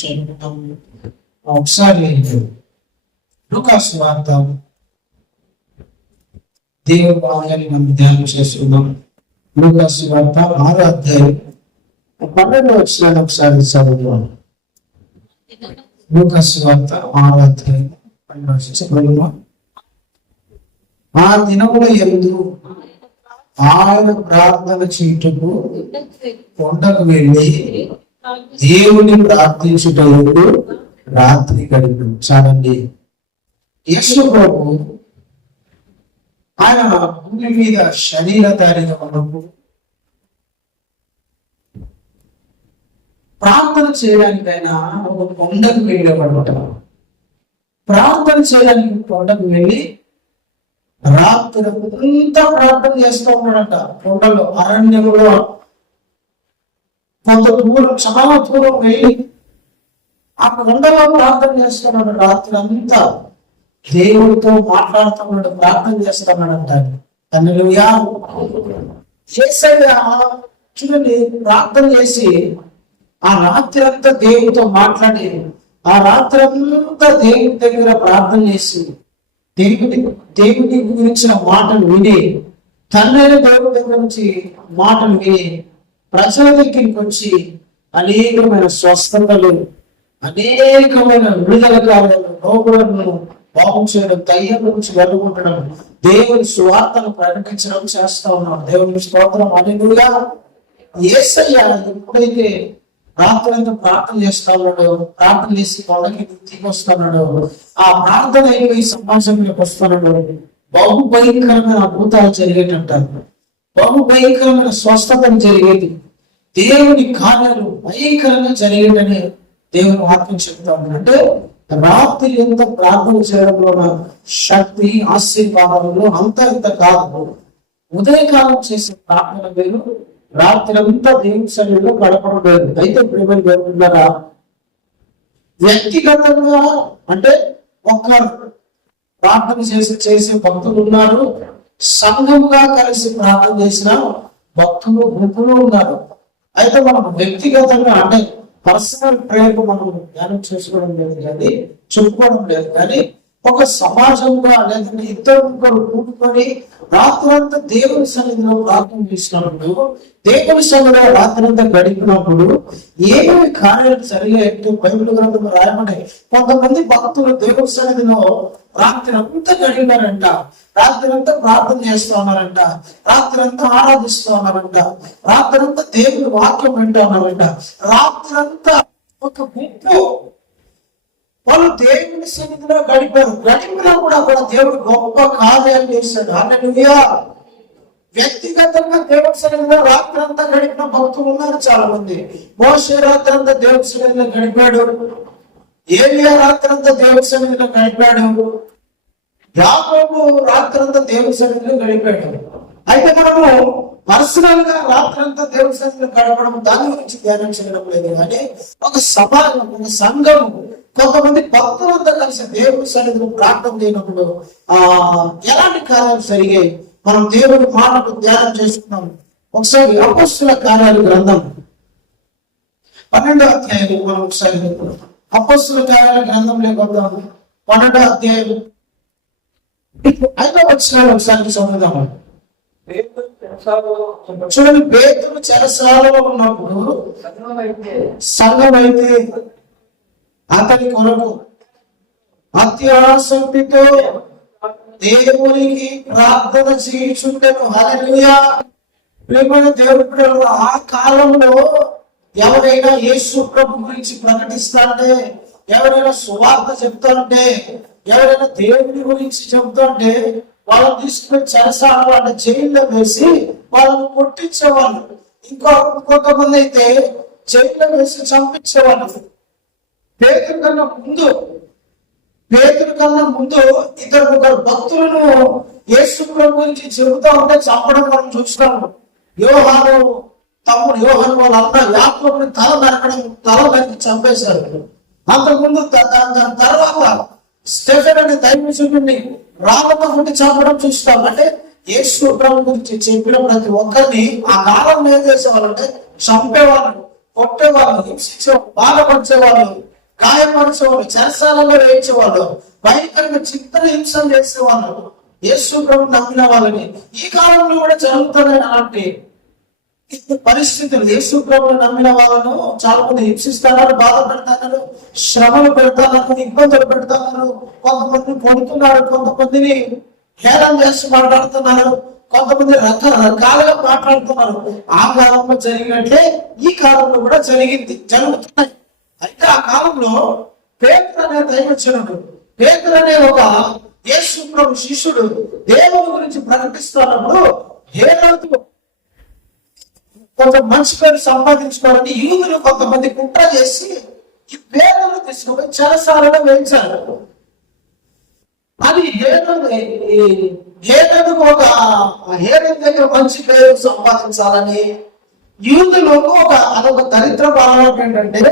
చదువుతాము. ఒకసారి లూకాసు వార్త దేవుని వాక్యాన్ని మనం ధ్యానం చేస్తున్నాం. లూకాసు వార్త 6వ అధ్యాయం 12వ వచనాన్ని ఒకసారి చదువుతాం. లూకాసు వార్త 6వ అధ్యాయం 12వ వచనం. ఆ దినముల యందు ఆయన ప్రార్థన చేయుటకు కొండకు వెళ్ళి దేవుని ప్రార్థించుటకు రాత్రి గడిపాడు. చాలండి. యేసు ప్రభు ఆయన భూమి మీద శరీరధారిగా ఉన్నప్పుడు ప్రార్థన చేయడానికైనా ఒక కొండకు వెళ్ళేవాడు. ప్రార్థన చేయడానికి కొండకు వెళ్ళి రాత్రి అంతా ప్రార్థన చేస్తూ ఉన్నాడంట. కొండలో, అరణ్యంలో కొంత దూరం, చాలా దూరం వెళ్ళి ఆ కొండలో ప్రార్థన చేస్తున్నాడు. రాత్రి అంతా దేవుడితో మాట్లాడుతున్నాడు, ప్రార్థన చేస్తున్నాడంట. హల్లెలూయా. యేసయ్య చూడండి, ప్రార్థన చేసి ఆ రాత్రి అంతా దేవుడితో మాట్లాడి, ఆ రాత్రి అంతా దేవుడి దగ్గర ప్రార్థన చేసి దేవుడి గురించిన మాటలు విని, తండ్రి దేవుడి దగ్గర నుంచి మాటలు విని ప్రజల దగ్గరికి వచ్చి అనేకమైన స్వస్థతలు, అనేకమైన విడుదల కార్యాలు, రోగులను బాగు చేయడం, దయ్యం నుంచి వెళ్ళగొట్టడం, దేవుని సువార్తను ప్రకటించడం చేస్తా ఉన్నాడు. దేవుని స్తోత్రం. హల్లెలూయా. యేసయ్య ఎప్పుడైతే రాత్రి అంతా ప్రార్థన చేస్తా ఉన్నాడు, ప్రార్థన చేసి కొండకి దిగి వస్తున్నాడు, ఆ ప్రార్థన అయిపోయి సమాజంలోకి వస్తున్నాడు, బహు భయంకరమైన అద్భుతాలు జరిగేటంటారు, బహు భయంకరమైన స్వస్థతలు జరిగేది, దేవుని కార్యాలు భయంకరంగా జరిగేటని దేవుని వాక్యం చెప్తా ఉన్నాడు. అంటే రాత్రి ఎంత ప్రార్థన చేయడంలో శక్తి, ఆశీర్వాదంలో అంత ఇంత కాదు. ఉదయకాలం చేసే ప్రార్థన వేరు, రాత్రి అంతా దేవుని సన్నిధిలో గడపడం లేదు. అయితే ప్రేమలు జరుగుతున్నారా? వ్యక్తిగతంగా అంటే ఒక ప్రార్థన చేసే భక్తులు ఉన్నారు, సంఘముగా కలిసి ప్రార్థన చేసిన భక్తులు గుంపులు ఉన్నారు. అయితే మనం వ్యక్తిగతంగా అంటే పర్సనల్ ప్రేయర్ మనం ధ్యానం చేసుకోవడం లేదు, కానీ చెప్పుకోవడం లేదు, కానీ ఒక సమాజంగా లేదంటే ఇద్దరు ముగ్గురు కూడుకొని రాత్రంతా దేవుని సన్నిధిలో ప్రార్థన చేసినప్పుడు, దేవుని సన్నిధిలో రాత్రంతా గడిపినప్పుడు ఏమేమి కార్యాలు జరిగాయంటే బైబిల్ గ్రంథంలో రాయబడి, కొంతమంది భక్తులు దేవుని సన్నిధిలో రాత్రి అంతా గడిపారంట, రాత్రి అంతా ప్రార్థన చేస్తూ ఉన్నారంట, రాత్రి అంతా ఆరాధిస్తూ ఉన్నారంట, రాత్రి అంతా దేవుని వాక్యం వింటూ ఉన్నారంట. రాత్రి అంతా ఒక గుంపు వాళ్ళు దేవుని సన్నిధిలో గడిపారు. గడిపినా కూడా దేవుడు గొప్ప కార్యాలు చేశాడు. హల్లెలూయా. వ్యక్తిగతంగా దేవుని సన్నిధిలో రాత్రి అంతా గడిపిన భక్తులు ఉన్నారు చాలా మంది. మోషే రాత్రి అంతా దేవుని సన్నిధిలో గడిపాడు, ఏలియా రాత్రి అంతా దేవుని సన్నిధిలో గడిపాడు, యాకోబు రాత్రి అంతా దేవుని సన్నిధిలో గడిపాడు. అయితే మనము పర్సనల్ గా రాత్రి అంతా దేవుని సన్నిధిలో గడపడం, దాని గురించి ధ్యానం చేయడం లేదు, కానీ ఒక సమాజం, ఒక సంఘం, కొంతమంది భక్తులంతా కలిసి దేవుని సన్నిధిలో ప్రార్థన చేయనప్పుడు ఎలాంటి కార్యాలు జరిగాయి మనం దేవుని మాటకు ధ్యానం చేసుకున్నాం. ఒకసారి అపొస్తలుల కార్యాల గ్రంథం 12వ అధ్యాయం మనం ఒకసారి అపొస్తలుల కార్యాల గ్రంథంలో కొద్దాం. 12వ అధ్యాయం 5వ వచనాన్ని ఒకసారి చదువుదాం. చూడండి, పేతురు చెరసాలలో ఉన్నప్పుడు సంఘం అయితే అతని కొరకు అత్యాసక్తితో దేవునికి ప్రార్థన చేయుచుండెను. హల్లెలూయా. ప్రియమైన దేవుని పిల్లలు, ఆ కాలంలో ఎవరైనా యేసు ప్రభు గురించి ప్రకటిస్తాంటే, ఎవరైనా సువార్త చెప్తాంటే, ఎవరైనా దేవుని గురించి చెప్తాంటే వాళ్ళని తీసుకుని చెరసాల అంటే జైల్లో వేసి వాళ్ళని కొట్టించేవాళ్ళు. ఇంకొంతమంది అయితే జైల్లో వేసి చంపించేవాళ్ళు. పేతురు కన్నా ముందు ఇద్దరు ముగ్గురు భక్తులను యేసు ప్రభు గురించి చెబుతా ఉంటే చంపడం మనం చూస్తున్నాము. యోహాను తమ్ముడు, యోహాను వాళ్ళ అన్న యాకోబుని తల నరికి చంపేశారు. అంతకుముందు దాని తర్వాత స్టెఫెన్ అనే దైవజనుడిని రాళ్ళతో కొట్టి చంపడం చూస్తాం. అంటే యేసు ప్రభు గురించి చెప్పిన ప్రతి ఒక్కరిని ఆ కాలంలో ఏం చేసేవాళ్ళంటే చంపేవాళ్ళు. కొట్టేవాళ్ళు, హింసించేవాళ్ళు, బాధపరిచేవాళ్ళు, గాయపరిచేవాళ్ళు, చెరసాలలో వేయించేవాళ్ళు, భయంకరంగా చిత్రహింసలు చేసేవాళ్ళు యేసు ప్రభు నమ్మిన వాళ్ళని. ఈ కాలంలో కూడా జరుగుతున్నాయి అలాంటి పరిస్థితులు. యేసు ప్రభువుని నమ్మిన వాళ్ళను చాలా మంది హింసిస్తున్నారు, బాధ పెడతారు, శ్రమలు పెడతారు, ఇబ్బందులు పెడతారు. కొంతమంది కొడుతున్నారు, కొంతమందిని హేళన చేసి మాట్లాడుతున్నారు, కొంతమంది రకరకాలుగా మాట్లాడుతున్నారు. ఆ కాలంలో జరిగినట్లే ఈ కాలంలో కూడా జరుగుతున్నాయి. అయితే ఆ కాలంలో పేతురు అనే దైవజనుడు, పేతురు అనే ఒక యేసు ప్రభు శిష్యుడు దేవుని గురించి ప్రకటిస్తున్నప్పుడు హేరోదు కొంచెం మంచి పేరు సంపాదించుకోవాలని యూదులు కొంతమంది కుట్ర చేసి ఈ పేదలు తీసుకుని చెరసాలలో వేయించారు. అది హేరోదు దగ్గర మంచి పేరు సంపాదించాలని యూదులకు అదొక దరిద్ర భావం ఏంటంటే,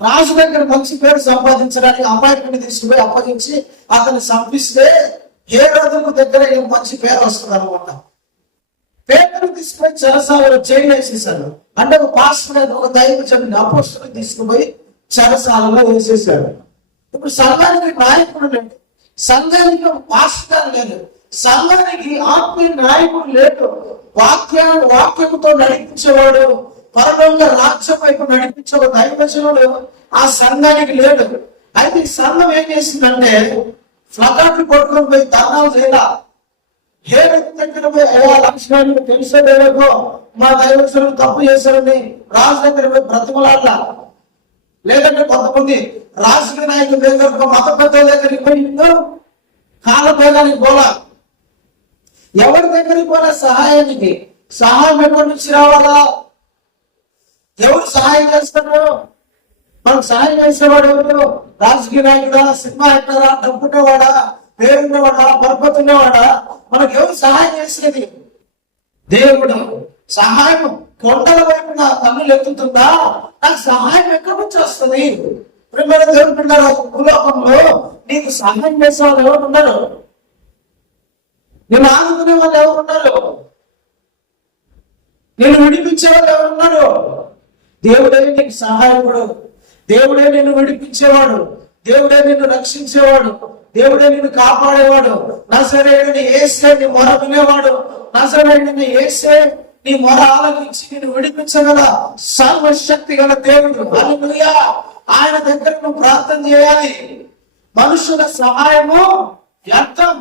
రాజు దగ్గర మంచి పేరు సంపాదించడానికి అమాయకుని తీసుకుపోయి అప్పగించి అతన్ని చంపిస్తే హేరోదుకు దగ్గర మంచి పేరు వస్తుంది అనమాట. పేదలు తీసుకుపోయి చెరసాలలో జైలు వేసేసాడు. అంటే ఒక పాస్టర్, ఒక దైవజనుడిని, అపోస్తలుని తీసుకుపోయి చెరసాలలో వేసేసాడు. ఇప్పుడు సంఘానికి నాయకుడు లేడు, సంఘానికి పాస్టర్ లేదు, సంఘానికి ఆత్మీయ నాయకుడు లేడు, వాక్యంతో నడిపించేవాడు, పరలోక రాజ్యం వైపు నడిపించే ఒక దైవజనుడు ఆ సంఘానికి లేడు. అయితే ఈ సంఘం ఏం చేసిందంటే ఫ్లకార్డులు కొట్టుకొని పోయి ధర్నాలు చేయాల. హేరోదు దగ్గర పోయి, అయ్యా లక్ష్మణుడు తెలిసే లేదో మా దైవజనుడు తప్పు చేశారని రాజు దగ్గర పోయి బ్రతిమలాడలా. లేదంటే కొంతమంది రాజకీయ నాయకుల దగ్గర, మత పెద్దల దగ్గరికి పోయి కాలభేదానికి పోలా. ఎవరి దగ్గరికి పోలా? సహాయానికి. సహాయం ఎక్కడి నుంచి రావాలా? ఎవరు సహాయం చేస్తారు? మనకు సహాయం చేసేవాడు ఎవరు? రాజకీయ నాయకుడా, సినిమా యాక్టరా, డబ్బున్నవాడా, పేరున్నవాడా, పరపతి ఉన్నవాడా? మనకు ఎవరు సహాయం చేసేది? దేవుడు. సహాయం కొండల వైపు నా కన్నులు ఎత్తుతుందా? నాకు సహాయం ఎక్కడి నుంచి వస్తుంది? ప్రేమ దేవుడు పిల్లలు, భూలోకంలో నీకు సహాయం చేసే వాళ్ళు ఎవరు ఉన్నారు? నేను ఆదుకునే వాళ్ళు ఎవరు ఉన్నారు? నేను విడిపించే వాళ్ళు ఎవరు ఉన్నారు? దేవుడే నీకు సహాయకుడు, దేవుడే నిన్ను విడిపించేవాడు, దేవుడే నిన్ను రక్షించేవాడు, దేవుడే నిన్ను కాపాడేవాడు. నజరేయుడిని యేసే నీ మొర వినేవాడు, నజరేయుడిని యేసే నీ మొర ఆలకించి నిన్ను విడిపించగల సర్వశక్తి గల దేవుడు. హల్లెలూయా. ఆయన దగ్గర నువ్వు ప్రార్థన చేయాలి. మనుషుల సహాయము వ్యర్థం.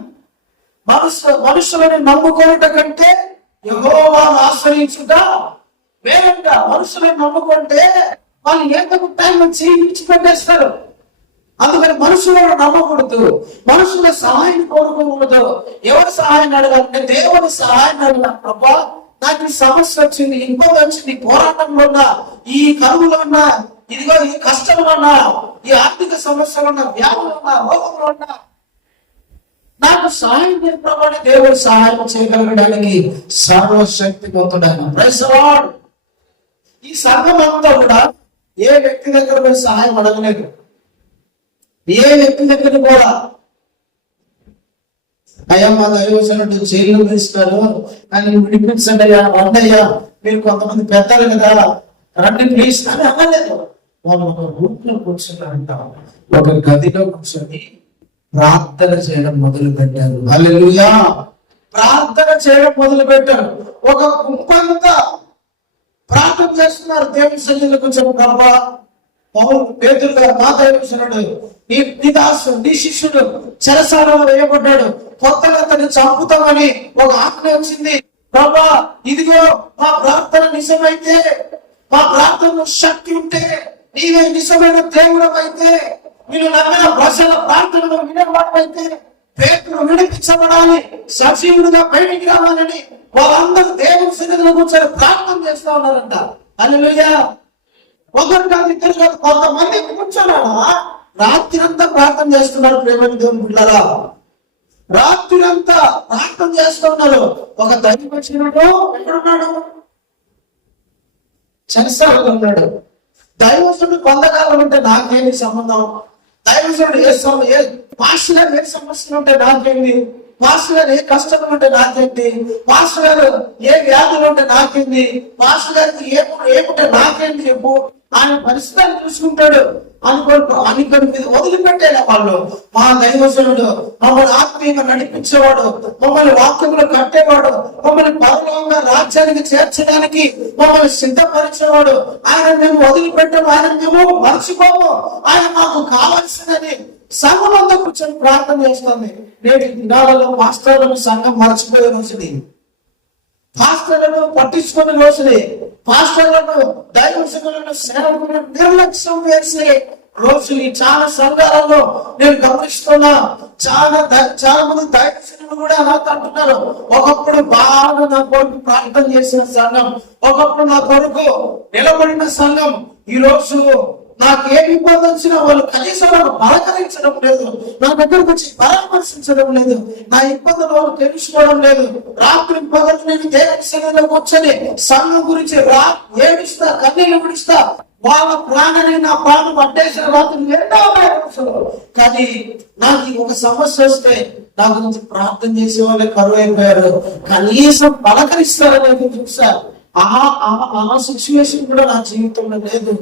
మనుషులను నమ్ముకోవట కంటే యెహోవాను ఆశ్రయించుట వేరంట. మనుషులను నమ్ముకుంటే వాళ్ళు ఏదో టైం వచ్చి విడిచిపెట్టేస్తారు. అందుకని మనుషులను నమ్మకూడదు, మనుషుల సహాయం కోరుకోకూడదు. ఎవరి సహాయాన్ని అడగాలంటే దేవుని సహాయాన్ని అడగాలి. అబ్బా, నాకు ఈ సమస్య వచ్చింది, ఇంకో వచ్చింది, పోరాటంలో ఉన్నా, ఈ కరువులో ఉన్నా, ఇదిగో ఈ కష్టంలో ఉన్నా, ఈ ఆర్థిక సమస్యలు ఉన్నా, వ్యాధులు ఉన్నా, రోగంలో ఉన్నా, నాకు సహాయం చేద్దామని దేవుడు సహాయం చేయగలగడానికి సర్వశక్తి పొందుతాను. Praise the Lord. ఈ సంఘం అంతా కూడా ఏ వ్యక్తి దగ్గర పోయి సహాయం అడగలేదు, ఏ వ్యక్తి దగ్గర కూడా అయ్యా మా దైవజనుడు జైలు వేస్తారు అని విడిపించండి అయ్యా, రండయ్యా, మీరు కొంతమంది పెద్దలు కదా, రండి ప్లీజ్ అని అనలేదు. వాళ్ళు ఒక రూట్లో కూర్చున్నారంట, ఒక గదిలో కూర్చొని ప్రార్థన చేయడం మొదలు పెట్టారు. హల్లెలూయా. ప్రార్థన చేయడం మొదలు పెట్టారు. ఒక గుంపంతా ప్రార్థన చేస్తున్నారు దేవుని సన్నిధిలో కూర్చొని. ప్రభా, పేతురు గారు, మా దైవజనుడు, నీ దాసుడు, నీ శిష్యుడు చెరసాలలో వేయబడ్డాడు, కొత్తగా అతన్ని చంపుతామని ఒక ఆజ్ఞ వచ్చింది. ప్రభా, ఇదిగో మా ప్రార్థన నిజమైతే, మా ప్రార్థనలో శక్తి ఉంటే, నీవే నిజమైన దేవుడు అయితే, మీరు నమ్మిన ప్రజల ప్రార్థనలు వినవాడైతే పేతురు విడిపించబడాలి, సజీవుడుగా బయటికి రావాలని వాళ్ళందరూ దేవుని సన్నిధిలో కూర్చొని ప్రార్థన చేస్తా ఉన్నారంట. హల్లెలూయా. ఒకరు కాదు, ఇద్దరు కాదు, కొంతమంది కూర్చోనాడా రాత్రి అంతా ప్రార్థన చేస్తున్నారు. ప్రేమని దేవుని బిడ్డలారా, రాత్రి అంతా ప్రార్థన చేస్తూ ఉన్నారు. ఒక దైవజనుడు ఎక్కడున్నాడు? చెరసాలలో ఉన్నాడు. దైవజనుడు కొంతకాలం ఉంటే నాకేమి సంబంధం? దైవజనుడు ఏ పాస్టర్ ఏ సమస్యలు ఉంటే నాకేమి? మాస్టర్ గారు ఏ కష్టం ఉంటే నాకేంటి, మాస్టర్ గారు ఏ వ్యాధులు ఉంటే నాకేంటి, మాస్టర్ గారికి ఏముంటే నాకేంటి చెప్పు, ఆయన పరిస్థితిని చూసుకుంటాడు అనుకోని మీద వదిలిపెట్టేలా వాళ్ళు. మా దైవజనుడు మమ్మల్ని ఆత్మీయంగా నడిపించేవాడు, మమ్మల్ని వాక్యంలో కట్టేవాడు, మమ్మల్ని పరలోకంగా రాజ్యానికి చేర్చడానికి మమ్మల్ని సిద్ధపరిచేవాడు. ఆయన మేము వదిలిపెట్టాము, ఆయన మేము మర్చిపోము, ఆయన మాకు కావాల్సిందని సంఘం అంతా కూర్చొని ప్రార్థన చేస్తుంది. నేటి దినాలలో మాస్టర్లను సంఘం మర్చిపోయే రోజుని, పాస్టర్లను పట్టించుకునే రోజుని, పాస్టర్లను దైవజనులను సేవకులను నిర్లక్ష్యం వేసే రోజుని చాలా సంఘాలలో నేను గమనిస్తున్నా. చాలా మంది దైవజనులు కూడా అలా అంటున్నారు. ఒకప్పుడు బాగా నా కొడుకు ప్రార్థన చేసిన సంఘం, ఒకప్పుడు నా కొడుకు నిలబడిన సంఘం, ఈ రోజు నాకు ఏ ఇబ్బంది వచ్చినా వాళ్ళు కనీసం నాకు పలకరించడం లేదు, నా దగ్గరకు వచ్చి పరామర్శించడం లేదు, నా ఇబ్బందులు వాళ్ళు తెలుసుకోవడం లేదు. రాత్రి పగలు నేను దేవుని సన్నిధిలో కూర్చొని సంఘం గురించి ఏడుస్తా, కన్నీళ్ళు విడుస్తా, వాళ్ళ ప్రాణాన్ని నా ప్రాణం అడ్డేసిన రాత్రి ఎన్నో ఉన్నాయి. కానీ నాకు ఒక సమస్య వస్తే నా గురించి ప్రార్థన చేసే వాళ్ళే కరువు అయిపోయారు, కనీసం పలకరిస్తారని చూసా. ఆ సిచ్యువేషన్ కూడా నా జీవితంలో లేదు.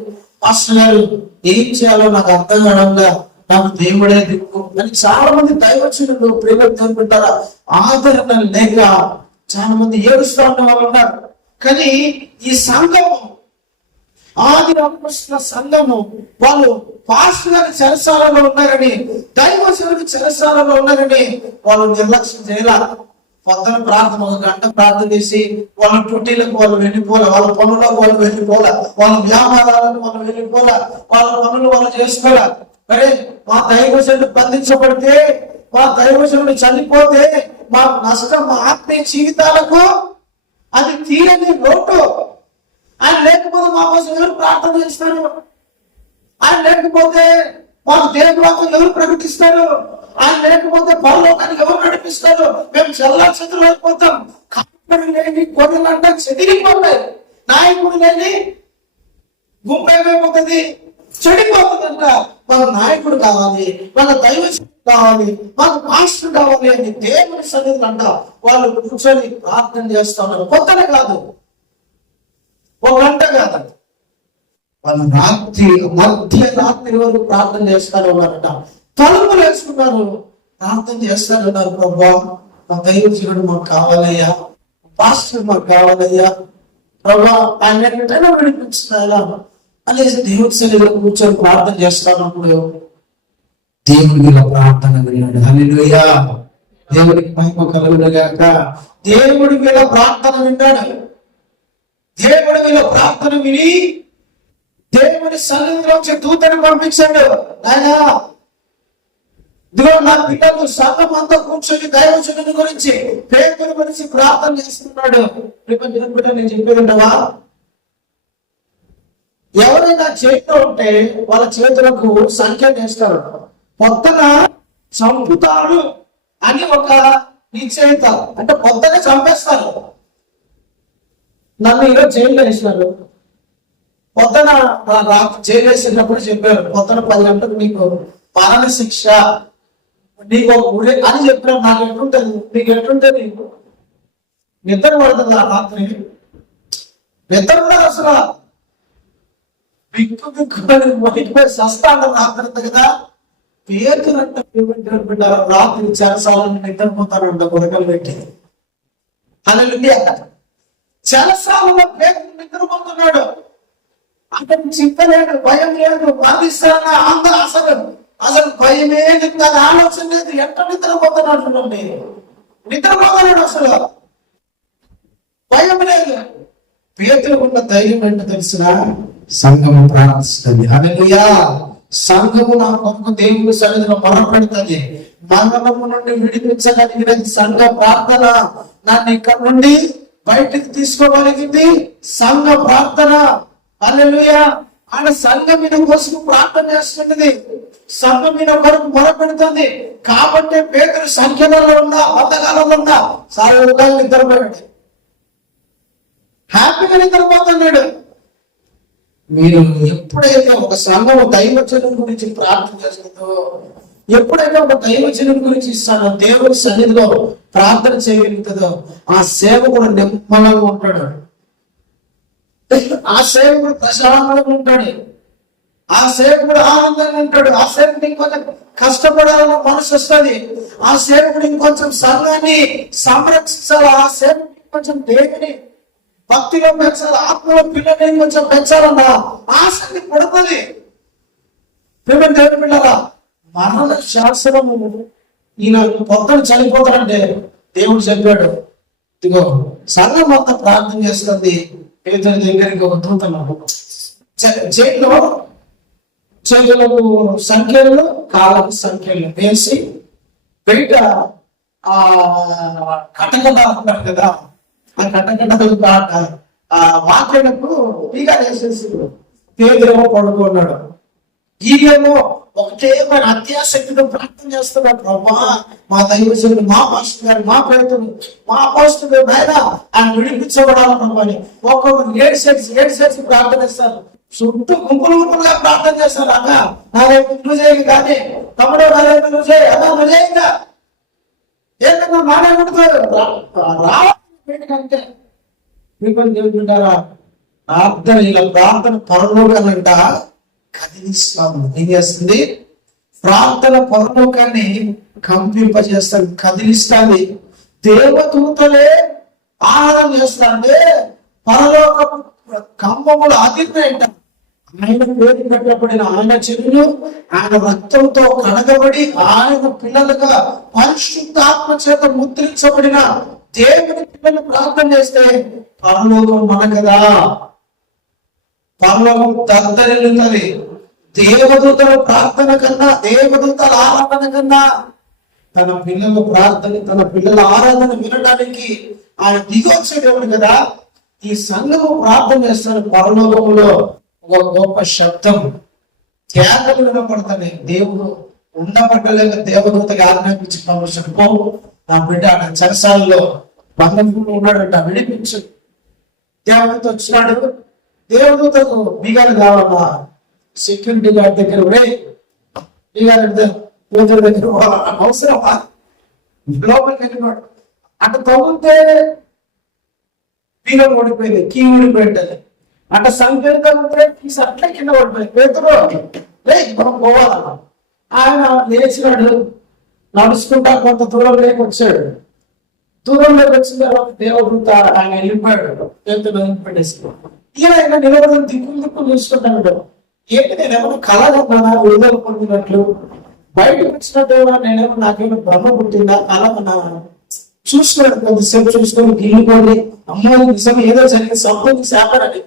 పాస్టర్ గారు ఏం చేయాలో నాకు అర్థం కావడంగా, నాకు దేవుడే దిక్కు అని చాలా మంది దైవజనులు ప్రేమింటారా, ఆదరణ లేక చాలా మంది ఏడుస్తూ ఉన్న వాళ్ళు ఉన్నారు. కానీ ఈ సంఘము, ఆది అపోస్తలుల సంఘము, వాళ్ళు పాస్టర్ గారి చెరసాలలో ఉన్నారని, దైవజనులకు చెరసాలలో ఉన్నారని వాళ్ళు నిర్లక్ష్యం చేయాలి. పొద్దున ప్రార్థన 1 గంట ప్రార్థన చేసి వాళ్ళ డ్యూటీలకు వాళ్ళు వెళ్ళిపోలే, వాళ్ళ పనులకు వాళ్ళు వెళ్ళిపోలే, వాళ్ళ వ్యాపారాలకు వాళ్ళు వెళ్ళిపోలే, వాళ్ళ పనులు వాళ్ళు చేసుకోలే. అరే మా దైవజనుడు బంధించబడితే, మా దైవజనుడు చనిపోతే మా నష్టం, మా ఆత్మీయ జీవితాలకు అది తీరని లోటు. ఆయన లేకపోతే మా కోసం ఎవరు ప్రార్థన చేస్తారు? ఆయన లేకపోతే మాకు దేవుడు ఎవరు ప్రకటిస్తారు? ఆయన లేకపోతే పరలోకానికి ఎవరు నడిపిస్తారు? మేము చెల్లాచెదురు అయిపోతాం. కాపరి లేని గొర్రెలంట చెదిరిపోతాయి, నాయకుడు లేని గుంపు ఏమైపోతుంది, చెడిపోతుందంట. మన నాయకుడు కావాలి, మన దైవజనుడు కావాలి, మన పాస్టర్ కావాలి అని దేవుని సన్నిధిలో అంట వాళ్ళు కూర్చొని ప్రార్థన చేస్తా ఉన్నారు. కొత్తనే కాదు, 1 గంట కాదు, వాళ్ళు మధ్యరాత్రి వరకు ప్రార్థన చేస్తారు ఉన్నారట. తలుపులు వేసుకున్నారు, ప్రార్థన చేస్తారన్నారు. ప్రభా మా దైవజనుడు మాకు కావాలయ్యా, పాస్టర్ మాకు కావాలయ్యా, ప్రభా ఆయన ఎక్కడైనా విడిపించుతారా అనేసి దేవుడి సన్నిధిలో కూర్చొని ప్రార్థన చేస్తున్నప్పుడు దేవుడి వీళ్ళ ప్రార్థన విన్నాడు. హల్లెలూయా, దేవుడికి మహిమ కలుగునుగాక. దేవుడి వీళ్ళ ప్రార్థన విన్నాడు. దేవుడు వీళ్ళ ప్రార్థన విని దేవుని సన్నిధిలోంచి దూతను పంపించాడు. నాయనా ఇదిగో నా పిల్లలు సంఘం అంతా కూర్చొని దైవజనుని గురించి, పేతురు గురించి ప్రార్థన చేస్తున్నాడు. నేను చెప్పేదింటవా, ఎవరైనా చేతిలో ఉంటే వాళ్ళ చేతులకు సంఖ్య వేస్తారు, పొద్దున చంపుతాడు అని ఒక నిశ్చయిత, అంటే పొద్దున చంపేస్తారు. నన్ను ఈరోజు జైల్లో వేసినారు. పొద్దున జైలు వేసినప్పుడు చెప్పారు, పొద్దున 10 గంటలకు నీకు మరణ శిక్ష, నీకు ఉరి అని చెప్పిన. నాకు ఎట్లుంటది, నీకు ఎట్లుంటది? నిద్ర పడుతుంది ఆ రాత్రి, నిద్ర ఉండదు అసలు. బిక్కు బిక్కు సస్తాడు రాత్రి కదా. పేరునంట రాత్రి చెరసాలను నిద్రపోతానంట గురకలు పెట్టి. హల్లెలూయా, చెరసాలలో పేతురు నిద్రపోతున్నాడు. అతను చింతలేడు, భయం లేదు, బంధిస్తాన అందరూ అసలు భయమే లేదు, ఆలోచన లేదు. ఎట్లా నిద్రపోతున్నాడు? నిద్రపోతున్నాడు, అసలు భయం లేదు. పేతురుకు ఉన్న ధైర్యం ఏంటో తెలిసిన, సంఘము ప్రార్థిస్తుంది. హల్లెలూయా, సంఘము నా కొరకు దేవుని సన్నిధిలో మొరపెడుతుంది. మరణము నుండి విడిపించగలిగినది సంఘ ప్రార్థన. నన్ను ఇక్కడ నుండి బయటికి తీసుకోగలిగింది సంఘ ప్రార్థన. హల్లెలూయా, ఆయన సంఘం మీద కోసం ప్రార్థన చేస్తున్నది, సంఘం మీద కొరకు మొరపెడుతుంది. కాబట్టి పేతురు సంఖ్యలలో ఉన్నా, బద్ధకాలలో ఉన్నా సాయంగా నిద్రపోయాడు, హ్యాపీగా నిద్రపోతున్నాడు. మీరు ఎప్పుడైతే ఒక సంఘం దైవజనం గురించి ప్రార్థన చేస్తుందో, ఎప్పుడైతే ఒక దైవజనం గురించి ఇస్తానో, దేవుని సన్నిధిలో ప్రార్థన చేయగలుగుతుందో, ఆ సేవకుడు నిమ్మలంగా ఉంటాడు, ఆ సేవకుడు ప్రశాంతంగా ఉంటాడు, ఆ సేవకుడు ఆనందంగా ఉంటాడు, ఆ సేవకుడు ఇంకొంచెం కష్టపడాలని మనసు వస్తుంది, ఆ సేవకుడు ఇంకొంచెం సంఘాన్ని సంరక్షించాలి, ఆ సేవకుడు ఇంకొంచెం దేవుని భక్తిలో పెంచాలి, ఆత్మలో పిల్లల్ని కొంచెం పెంచాలన్న ఆసక్తి పుడుతుంది. దేవుని పిల్లరా, మరణ శాస్త్రము ఈయన పొద్దున చనిపోతాడంటే దేవుడు చెప్పాడు, ఇదిగో సంఘం మొత్తం ప్రార్థన చేస్తుంది, పేదల దగ్గరికి ఒక దూతను జైల్లో చేతులకు సంఖ్యలు కాళ్ళకు సంఖ్యలు వేసి బయట ఆ కటకట అంటారు కదా, ఆ కటకట ఆ వాక్యలకు టీగా వేసేసి పేదరేమో పడుకున్నాడు. ఈయనేమో ఒకటే మన అత్యాశక్తితో ప్రార్థన చేస్తున్నాడు, ప్రభా మా దైవజనుడు, మా పాస్టర్ గారు, మా ప్రయత్నం, మా అపోస్తలుడు నాయన ఆయన విడిపించబడాలి ప్రభా అని ఒక్కొక్కరు ఏడు ప్రార్థన చేస్తారు. చుట్టూ గుంపులుగా ప్రార్థన చేస్తారు. అక్క నా రేపు నువ్వు చేయాలి, కానీ తమ్ముడు నా రేపు నువ్వు చేయి, అన్నా నువ్వు చేయంగా ఏంటన్నా నానే కొడుతారు రావాలంటే మీకు చెబుతుంటారా. ప్రార్థన ఇలా ప్రార్థన పరలోకాలంట కదిలిస్తాము. ఏం చేస్తుంది? ప్రార్థన పరలోకాన్ని కంపింపజేస్తాడు, కదిలిస్తుంది. దేవదూతలే ఆహారం చేస్తాంటే పరలోక కంబములు అదిరినాయంట. ఆయన పేరు పెట్టబడిన ఆయన చెరువులు ఆయన రక్తంతో కడగబడి ఆయన పిల్లలుగా పరిశుద్ధాత్మ చేత ముద్రించబడిన దేవుని పిల్లలు ప్రార్థన చేస్తే పరలోకం మన కదా, పరలోకం దద్దరిల్లుతుంది. దేవదూతల ప్రార్థన కన్నా, దేవదూతల ఆరాధన కన్నా తన పిల్లల ప్రార్థన, తన పిల్లల ఆరాధన వినడానికి ఆయన దిగొచ్చే దేవుడు కదా. ఈ సంఘము ప్రార్థన చేస్తారు, పరలోకములో ఒక గొప్ప శబ్దం, కేకలు వినపడతాయి. దేవుడు ఉండబట్టలేక దేవదూతగా ఆజ్ఞాపించి పంపించాడు, పో నా బిడ్డ చెరసాలలో బంధంలో ఉన్నాడంట, విడిపించు. దేవుడితో వచ్చినాడు. దేవదూతకు బీగాలు కావాలమ్మా, సెక్యూరిటీ గార్డ్ దగ్గర బీగాలు దగ్గర అవసరమా, లోపలికి వెళ్ళినాడు. అటు తగ్గితే బీగం ఓడిపోయింది, కీ ఓడిపోయింది. అట్ట సంకేతం తీసి అట్లా కింద పడిపోయింది. పేతురు మనం పోవాలన్నా. ఆయన లేచినాడు, నడుచుకుంటా కొంత దూరం లేకొచ్చాడు. దూరంలోకి వచ్చిన తర్వాత దేవదూత ఆయన వెళ్ళిపోయాడు, పేతురు వదిలిపెట్టేసి. ఈయన నిలబడి దిక్కులు చూసుకుంటాడు. ఏంటి నేనేమన్నా కలగన్నానా, విడుదల పొందినట్లు బయటకు వచ్చినట్టు, నేనేమో నాకేమో భ్రమ పుట్టిందా, కలగన్నానా చూసుకున్నాడు. కొద్దిసేపు చూసుకొని గిల్లుకొని, అమ్మో నిజం ఏదో జరిగింది, సంపూర్ణ శాపరని.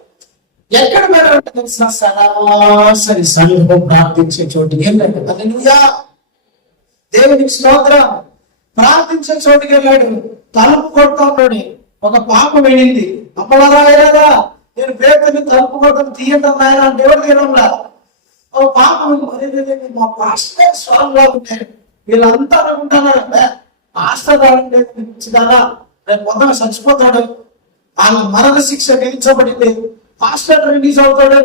ఎక్కడ వెళ్ళాలంటే తెలిసిన సరాసరి సంఘం ప్రార్థించే చోటు ఏంటంటే హల్లెలూయా, దేవునికి స్తోత్రం. ప్రార్థించే చోటుకి వెళ్ళాడు. తలుపు కొడుతూ ఉన్నాడు. ఒక పాప వెళ్ళింది. అమ్మలారా వెళ్ళారా, నేను పేరుని తలుపు కొడతాను తీయండి ఆయన అంటే ఎవరు తీయడంలా. ఒక పాప మా పాస్టర్ స్వరంగా ఉంటాయి. వీళ్ళంతా అనుకుంటున్నారు, పాస్టర్ రావడం రేపు పొద్దున చచ్చిపోతాడు, ఆయన మరణ శిక్ష విధించబడింది, పాస్టర్ రిలీజ్ అవుతాడు,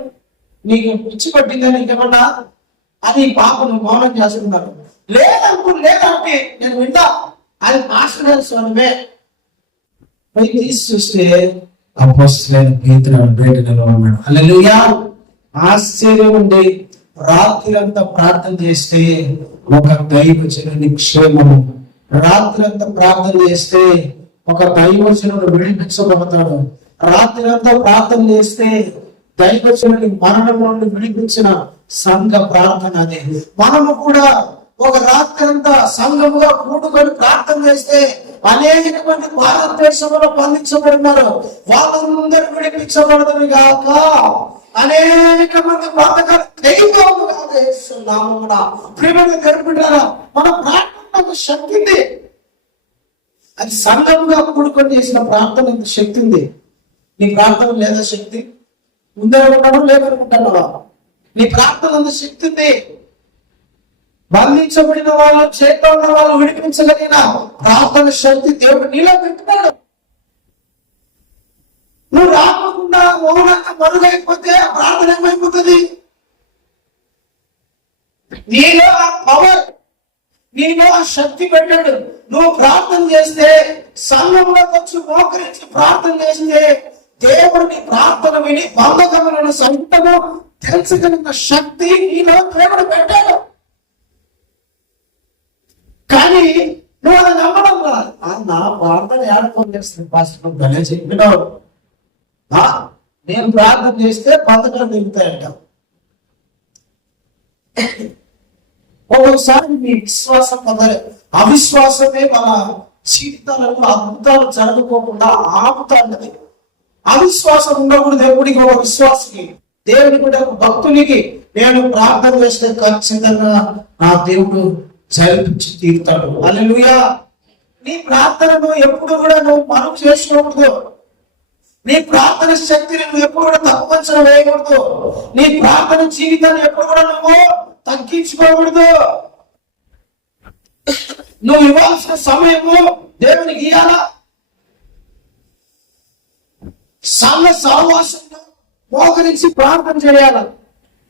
నీకు పిచ్చి పట్టిందని ఇంకేమన్నా అని పాపను మౌనం చేస్తున్నారు. లేదంటే నేను వింటా, అది మాస్టర్ స్వరమే. పై తీసి చూస్తే అపోస్తలుడైన పేతురు బయటలో ఉన్నాడు. హల్లెలూయా. ఆశ్చర్యం ఉండి రాత్రి అంతా ప్రార్థన చేస్తే ఒక దైవజనుని క్షేమము, రాత్రి అంతా ప్రార్థన చేస్తే ఒక దైవజనుడు విడిపించబడతాడు. రాత్రి అంతా ప్రార్థన చేస్తే దైవజనుని మరణం నుండి విడిపించిన సంఘ ప్రార్థన అదే. మనము కూడా ఒక రాత్రి అంతా సంఘముగా కూడుకొని ప్రార్థన చేస్తే అనేక మంది భారతదేశంలో బంధించబడినారు, వాళ్ళందరూ విడిపించబడదని కాక అనేక మంది బ్రతకాలు గడిపినారా. మన ప్రార్థన శక్తి ఉంది, అది సంఘంగా కూడుకొని చేసిన ప్రార్థన శక్తి ఉంది. నీ ప్రార్థన లేదా శక్తి ఉందనుకుంటాను, లేదనుకుంటున్నావా? నీ ప్రార్థన అంత శక్తి ఉంది. బంధించబడిన వాళ్ళు, చేతిలో ఉన్న వాళ్ళు విడిపించగలిగిన ప్రార్థన శక్తి దేవుడు నీలో పెట్టినాడు. నువ్వు రాకుండా మౌనంగా మరుగైపోతే ఆ ప్రార్థన ఏమైపోతుంది? నీలో ఆ పవర్, నీలో ఆ శక్తి పెట్టాడు. నువ్వు ప్రార్థన చేస్తే, సంఘంలోకి వచ్చి మోకరించి ప్రార్థన చేస్తే దేవుడు నీ ప్రార్థన విని బంధకములను సైతము తెలుసుకున్న శక్తి నీలో దేవుడు పెట్టాడు. కానీ నువ్వు అది నమ్మడం కాదు. నా ప్రార్థన ఏడపని చేస్తుంది పాస్టర్ భలే చెప్పినావు, నేను ప్రార్థన చేస్తే బంధకాలు దిగుతాయంట. ఒక్కొక్కసారి మీ విశ్వాసం అవిశ్వాసమే మన జీవితాలలో అద్భుతాలు జరగకోకుండా ఆపుతాంటది. అవిశ్వాసం ఉండకూడదు దేవుడికి. ఒక విశ్వాసకి, దేవుడికి కూడా ఒక భక్తునికి నేను ప్రార్థన చేస్తే ఖచ్చితంగా నా దేవుడు జరిపించి తీరుతాడు. హల్లెలూయా. నీ ప్రార్థనను ఎప్పుడు కూడా నువ్వు మనం చేసుకోకూడదు. నీ ప్రార్థన శక్తిని నువ్వు ఎప్పుడు కూడా తక్కువ వేయకూడదు. నీ ప్రార్థన జీవితాన్ని ఎప్పుడు కూడా నువ్వు తగ్గించుకోకూడదు. నువ్వు ఇవ్వాల్సిన సమయము దేవునికి ఇవ్వాలా. సంఘ సహవాసంలో మోకరించి ప్రార్థన చేయాల.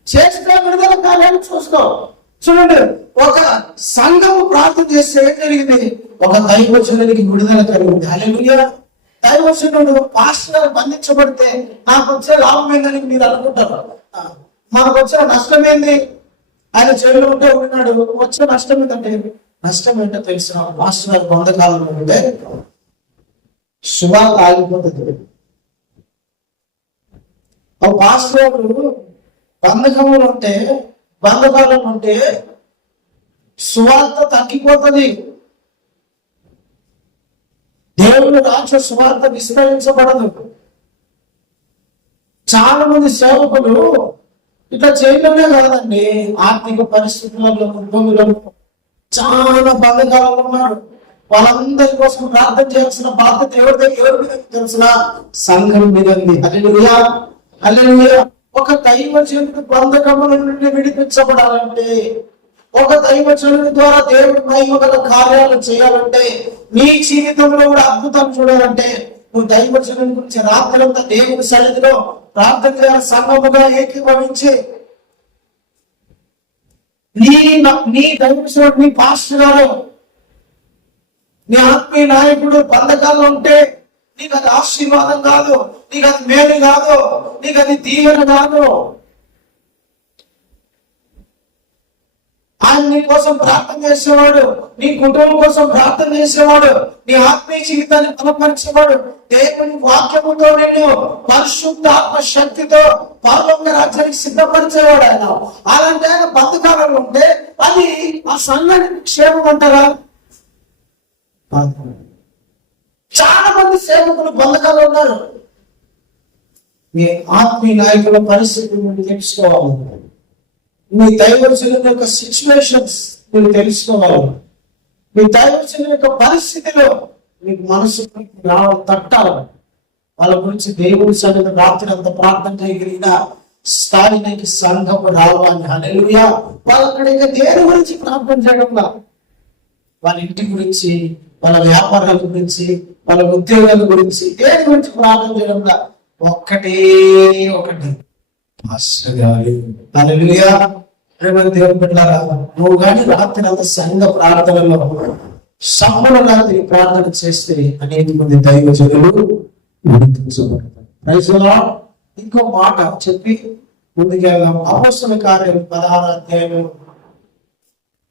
చేస్తే విడుదల కార్యాలు చూసుకో. చూడండి, ఒక సంఘము ప్రార్థన చేస్తే ఏం జరిగింది? ఒక దైవజనునికి విడుదల కలిగింది. హల్లెలూయా. దైవజనుడు పాస్టర్ బంధించబడితే నాకు వచ్చే లాభం ఏందని మీరు అనుకుంటారు. మనకు వచ్చిన నష్టం ఏంది? ఆయన జైల్లో ఉంటే ఉన్నాడు. వచ్చే నష్టం ఏంటంటే, నష్టం ఏంటో తెలిసిన పాస్టర్ బంధకాలంలో ఉంటే శుభాలు ఆగిపోతుంది. ఆ పాస్టర్ బంధకములు ఉంటే, బంధకాలను ఉంటే సువార్త తగ్గిపోతుంది. దేవుని రాజ్య సువార్త విస్తరించబడదు. చాలా మంది సేవకులు ఇట్లా చేయడమే కాదండి, ఆర్థిక పరిస్థితులలో, కుటుంబంలో చాలా బంధకాలలో ఉన్నారు. వాళ్ళందరి కోసం ప్రార్థన చేయాల్సిన బాధ్యత ఎవరి మీద తెలిసిన సంఘం మీద ఉంది. హల్లెలూయా. హల్లెలూయా. ఒక దైవజనుడు బంధకముల నుండి విడిపించబడాలంటే, ఒక దైవజనుడి ద్వారా దేవుడు మహిమగల కార్యాలు చేయాలంటే, నీ జీవితంలో కూడా అద్భుతం చూడాలంటే, నువ్వు దైవజనుడి గురించి రాత్రంతా దేవుడి సన్నిధిలో ప్రార్థన చేయాలి. సంఘముగా ఏకీభవించి నీ దైవజనుడు, నీ పాస్టర్ గారు, నీ ఆత్మీయ నాయకుడు బంధకాల్లో ఉంటే నీకు అది ఆశీర్వాదం కాదు, నీకు అది మేలు కాదు, నీకు అది దీవెన కాదు. ఆయన నీ కోసం ప్రార్థన చేసేవాడు, నీ కుటుంబం కోసం ప్రార్థన చేసేవాడు, నీ ఆత్మీయ జీవితాన్ని బలపరిచేవాడు, దేవుని వాక్యముతో నిన్ను పరిశుద్ధాత్మ శక్తితో పరలోక రాజ్యానికి సిద్ధపరిచేవాడు ఆయన. అలాంటి ఆయన బంధకాలలో ఉంటే అది ఆ సంఘానికి క్షేమం అంటారా? చాలా మంది సేవకులు బంధకాలు ఉన్నారు. మీ ఆత్మీయ నాయకుల పరిస్థితి మీరు తెలుసుకోవాలి. మీ దైవజనుల యొక్క సిచ్యువేషన్స్ మీరు తెలుసుకోవాలి. మీ దైవజనుల యొక్క పరిస్థితిలో మీకు మనసు తట్టాలి. వాళ్ళ గురించి దేవుడి సన్నిధిలో రాత్రి అంత ప్రార్థన చేయగలిగిన స్థాయికి సంఘము రావాలి. హల్లెలూయా. వాళ్ళు అక్కడ దేని గురించి ప్రార్థన చేయడంలా, వాళ్ళ ఇంటి గురించి, వాళ్ళ వ్యాపారాల గురించి, వాళ్ళ ఉద్యోగాల గురించి, దేని గురించి ప్రార్థన చేయడంలా ఒకటి హల్లెలూయా. దేవుని బిడ్డలారా, నువ్వు కానీ రాత్రి అంత సంఘ ప్రార్థనలో సంపూర్ణ రాత్రి ప్రార్థన చేస్తే అనేక మంది దైవజనులు విడిపించబడతారు. ఇంకో మాట చెప్పి ముందుకెళ్దాం. అపొస్తలుల కార్యాలు 16వ అధ్యాయం,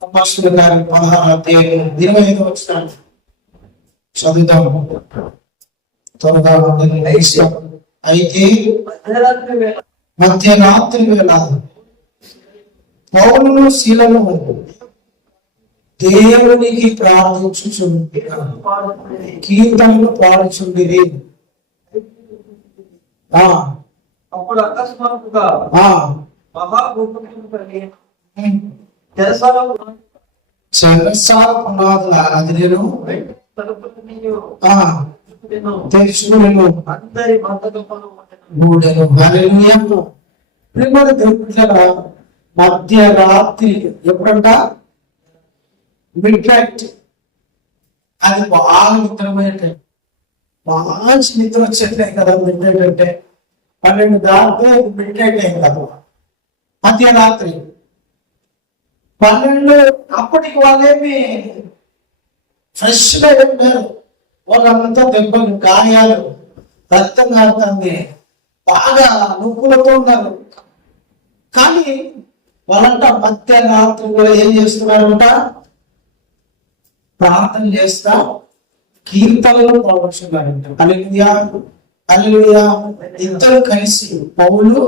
అపొస్తలుల కార్యాలు 16వ అధ్యాయం 25వ వచనం చదువుదాం త్వరగా. అయితే మధ్యరాత్రి వేళ పౌలును శీలను దేవునికి ప్రార్థించుచుండి కీర్తనలు పాడుచుండిరి. అప్పుడు అకస్మాత్తుగా మహాభూకంపం కలిగి చెరసాల పునాదుల అది నేను తెలుసుకునేను అందరి బంధకములు మూడెను. హల్లెలూయా. ప్రియమైన దేవుని బిడ్డలారా, మధ్యరాత్రి ఎప్పుడంట? Mid night. అది బాగా నిద్రపోయే టైం, మంచి నిద్ర వచ్చేట్లే కదా మిడ్ నైట్ అంటే. 12 దాటితే మిడ్ నైట్ ఏం కాదు, మధ్యరాత్రి. 12 అప్పటికి వాళ్ళేమి ఫ్రెష్ గా ఏం లేరు. వాళ్ళంతా దెబ్బలు, గాయాలు, రక్తం కారుతుంది, బాగా నొప్పులతో ఉన్నారు. కానీ వాళ్ళంట మధ్యరాత్రి కూడా ఏం చేస్తున్నారంట? ప్రార్థన చేస్తా కీర్తనలు పాడుతున్నారంట. హల్లెలూయా, హల్లెలూయా. ఇద్దరు కలిసి, పౌలు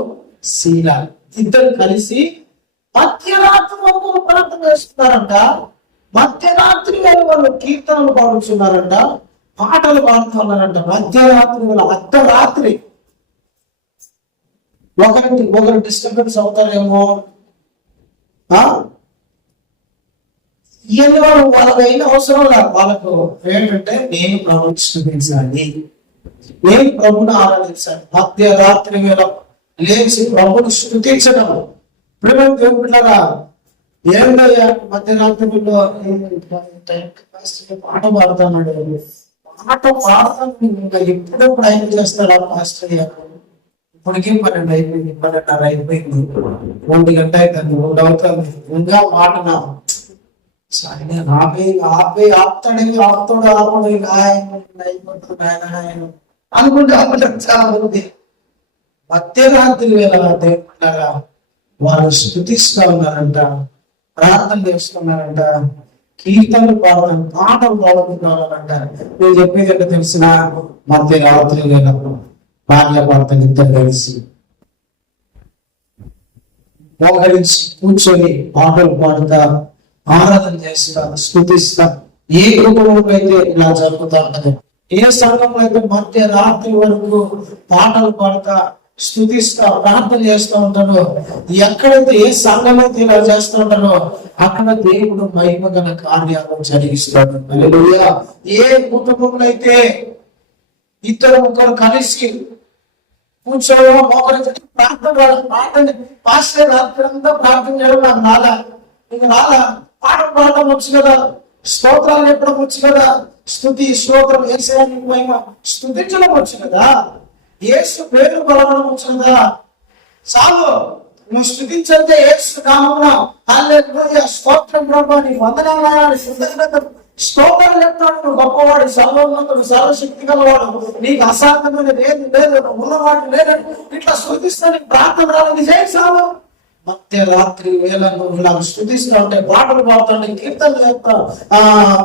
శీల ఇద్దరు కలిసి మధ్యరాత్రి వరకు ప్రార్థన చేస్తున్నారంట. మధ్యరాత్రి వేళ వాళ్ళు కీర్తనలు పాడుతున్నారంట, పాటలు పాడుతున్నారంట. మధ్యరాత్రి వేళ, అర్ధరాత్రి. ఒకరు డిస్టర్బెన్స్ అవుతారేమో. వాళ్ళకి అయిన అవసరం లేదు. వాళ్ళకు ఏంటంటే నేను ప్రభుని స్థుతించాలి, నేను ప్రభుని ఆరాధించాలి. మధ్యరాత్రి వేళ లేచి ప్రభుని స్థుతించడం. ప్రేమ దేవుళ్ళరా, ఏందయ్యా మధ్యరాత్రిలో పాట పాడుతున్నాడు, పాట పాడతాను. ఇంకా ఎప్పుడప్పుడు ఆయన చేస్తాడు ఆ పాస్టర్ గారు. ఇప్పటికీ 12 అయిపోయింది, 12:30 అయిపోయింది, 1 గంట అవుతుంది, 2 అవుతుంది. ఇంకా పాటన సరే ఆపుతాడు అనుకుంటే చాలా మంది మధ్యరాత్రి వేళ దేవుళ్ళగా వాళ్ళు స్థుతిస్తా ఉన్నారంట, ప్రార్థన చేస్తున్నారంట, కీర్తనలు పాడడం, పాటలు పాడుకుంటున్నారంట. నేను చెప్పేది అంటే తెలిసిన మధ్యరాత్రి వేళ భార్య భర్తలు ఇద్దరు కలిసి మోహరించి కూర్చొని పాటలు పాడుతా, ఆరాధన చేస్తా, స్థుతిస్తా. ఏ కుటుంబంలో అయితే ఇలా జరుగుతా ఉంటది, ఏ సంఘంలో అయితే మధ్యరాత్రి వరకు పాటలు పాడుతా, స్థుతిస్తా, ప్రార్థన చేస్తూ ఉంటారో, ఎక్కడైతే ఏ సంఘం అయితే ఇలా చేస్తూ ఉంటారో అక్కడ దేవుడు మహిమ గల కార్యాలను జరిగిస్తాడు. హల్లెలూయా. ఏ కుటుంబంలో అయితే ఇద్దరు ముగ్గురు కలిసి కూర్చోవడం, మోకరించి ప్రార్థన పాస్టర్ రాత్రంతా ప్రార్థన చేయడం నాకు రాలా, ఇంకా రాలా. పాటలు పాడడం వచ్చు కదా, స్తోత్రాలు చెప్పడం వచ్చు కదా, స్తుతి స్తోత్రం యేసయ్యకి మహిమ స్తుతించడం వచ్చు కదా, యేసు పేరు పలకడం వచ్చు కదా. చాలు, నువ్వు స్తుతించంటే యేసు నామమున హల్లెలూయా, స్తోత్రం ప్రభువా, నీ వందనాలు, కృతజ్ఞతలు, స్తోత్రాలు చెప్తాడు. నువ్వు గొప్పవాడు, సర్వోన్నతుడు, సర్వశక్తి గలవాడు, నీకు అసాధ్యమైనది ఏది లేదు, ఉన్నవాడు లేదు. ఇట్లా స్తుతిస్తా, నీకు ప్రార్థన రాలని చేయి. చాలు. మధ్యరాత్రి వేళ నువ్వు ఇలా స్థుతిస్తూ ఉంటే, పాటలు పాడుతూ ఉంటే, కీర్తనలు చేస్తా,